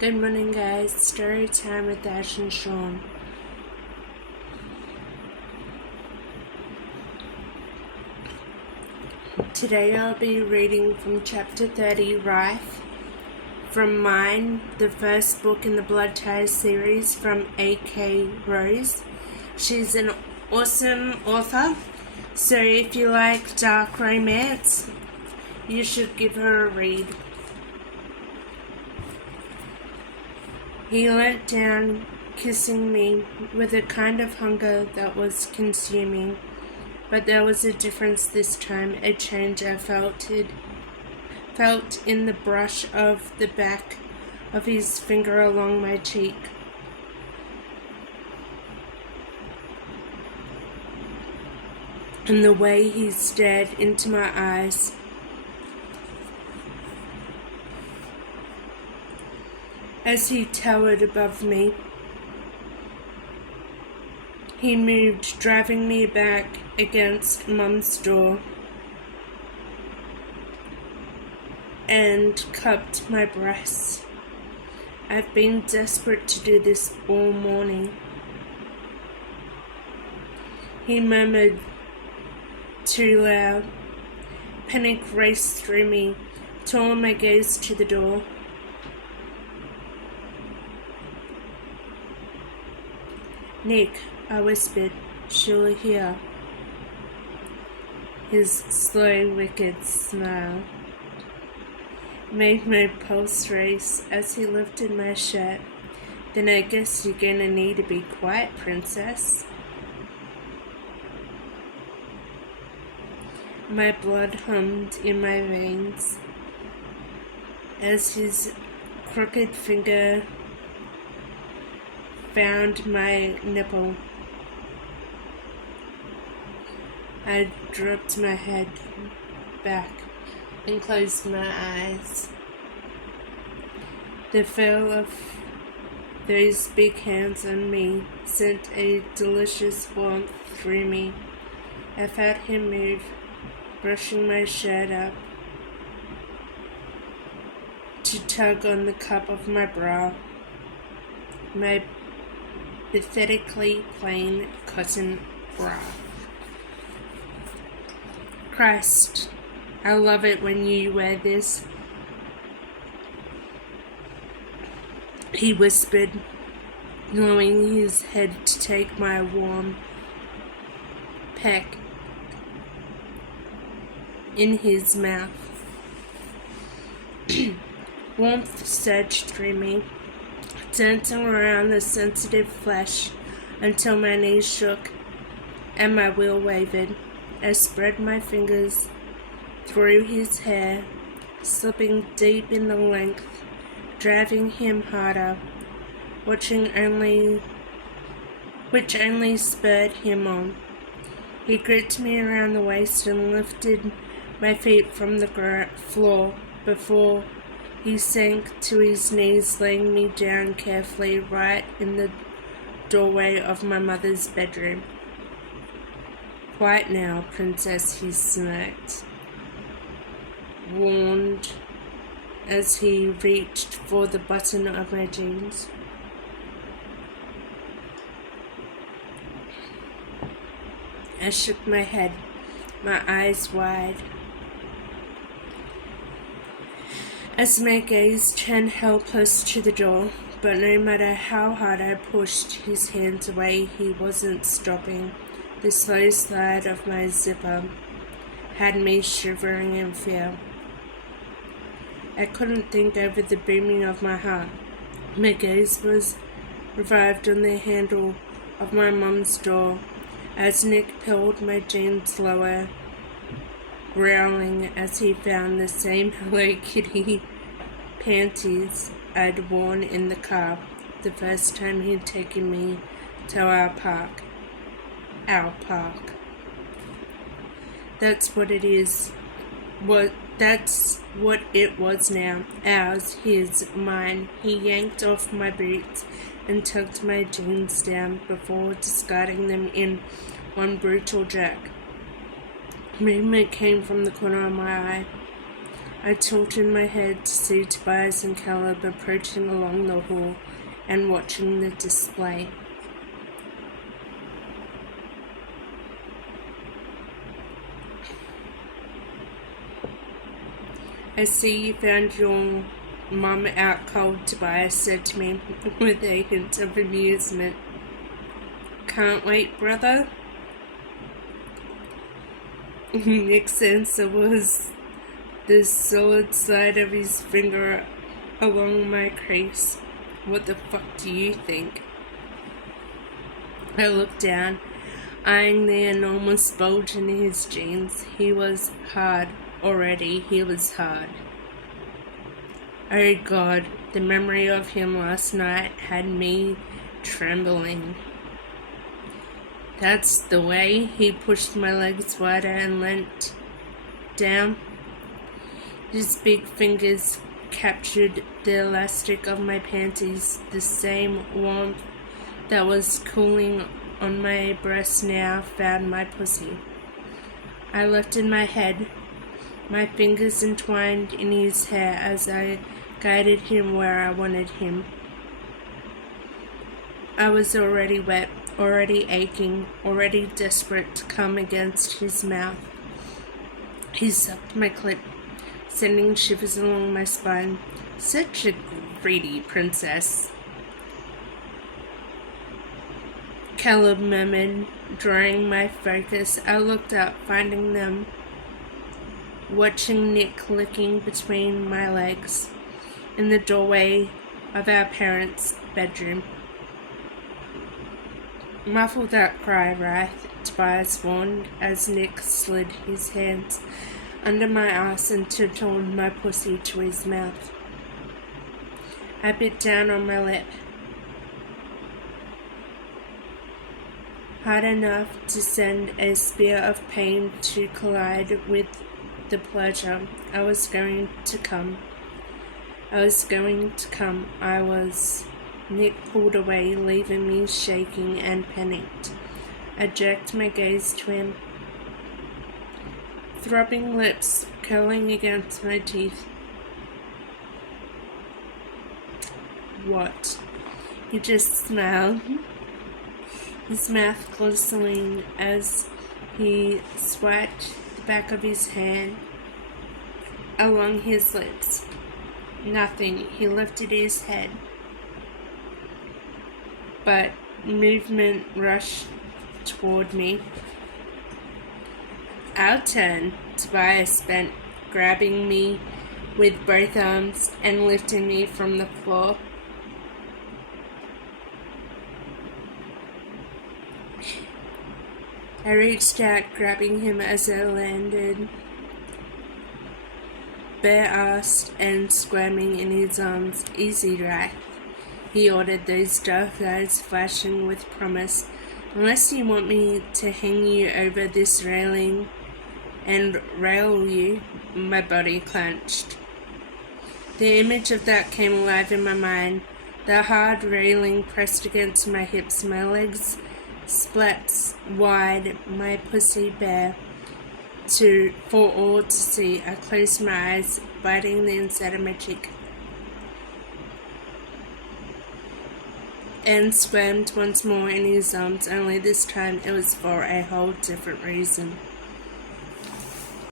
Good morning, guys. Story time with Ash and Sean. Today I'll be reading from chapter 30, Rife, from Mine, the first book in the Blood Ties series from A.K. Rose. She's an awesome author, so if you like dark romance, you should give her a read. He leant down, kissing me with a kind of hunger that was consuming. But there was a difference this time, a change I felt in the brush of the back of his finger along my cheek. And the way he stared into my eyes. As he towered above me, he moved, driving me back against Mum's door, and cupped my breasts. I've been desperate to do this all morning. He murmured too loud. Panic raced through me, tore my gaze to the door. Nick, I whispered, she'll hear. His slow, wicked smile made my pulse race as he lifted my shirt. Then I guess you're gonna need to be quiet, princess. My blood hummed in my veins as his crooked finger found my nipple. I dropped my head back and closed my eyes. The feel of those big hands on me sent a delicious warmth through me. I felt him move, brushing my shirt up to tug on the cup of my bra. My pathetically plain cotton bra. Christ, I love it when you wear this, he whispered, lowering his head to take my warm peck in his mouth. Warmth surged through me, dancing around the sensitive flesh until my knees shook and my will wavered. I spread my fingers through his hair, slipping deep in the length, driving him harder, which only spurred him on. He gripped me around the waist and lifted my feet from the floor before he sank to his knees, laying me down carefully right in the doorway of my mother's bedroom. Quiet now, princess, he smirked, warned as he reached for the button of my jeans. I shook my head, my eyes wide, as my gaze turned helpless to the door, but no matter how hard I pushed his hands away, he wasn't stopping. The slow slide of my zipper had me shivering in fear. I couldn't think over the booming of my heart. My gaze was revived on the handle of my mum's door as Nick pulled my jeans lower, growling as he found the same Hello Kitty panties I'd worn in the car the first time he'd taken me to our park. That's what it is. That's what it was now. Ours, his, mine. He yanked off my boots and tugged my jeans down before discarding them in one brutal jerk. Movement came from the corner of my eye. I tilted my head to see Tobias and Caleb approaching along the hall and watching the display. I see you found your mum out cold, Tobias said to me with a hint of amusement. Can't wait, brother? Nick's answer was the solid side of his finger along my crease. What the fuck do you think? I looked down, eyeing the enormous bulge in his jeans. He was hard. Already, he was hard. Oh God, the memory of him last night had me trembling. That's the way. He pushed my legs wider and leant down. His big fingers captured the elastic of my panties, the same warmth that was cooling on my breast now found my pussy. I lifted my head, my fingers entwined in his hair as I guided him where I wanted him. I was already wet, already aching, already desperate to come against his mouth. He sucked my clit, sending shivers along my spine. Such a greedy princess. Caleb murmured, drawing my focus. I looked up, finding them watching Nick licking between my legs in the doorway of our parents' bedroom. Muffle that cry, Wrath, Tobias warned as Nick slid his hands under my ass and tilted my pussy to his mouth. I bit down on my lip, hard enough to send a spear of pain to collide with the pleasure. I was going to come. Nick pulled away, leaving me shaking and panicked. I jerked my gaze to him. Throbbing lips curling against my teeth. What? He just smiled, his mouth glistening as he swiped the back of his hand along his lips. Nothing. He lifted his head, but movement rushed toward me. Our turn, Tobias bent, grabbing me with both arms and lifting me from the floor. I reached out, grabbing him as I landed, bare-assed and squirming in his arms. Easy, Wrath, he ordered, those dark eyes flashing with promise. Unless you want me to hang you over this railing and rail you. My body clenched. The image of that came alive in my mind. The hard railing pressed against my hips, my legs splats wide, my pussy bare for all to see. I closed my eyes, biting the inside of my cheek, and squirmed once more in his arms, only this time it was for a whole different reason.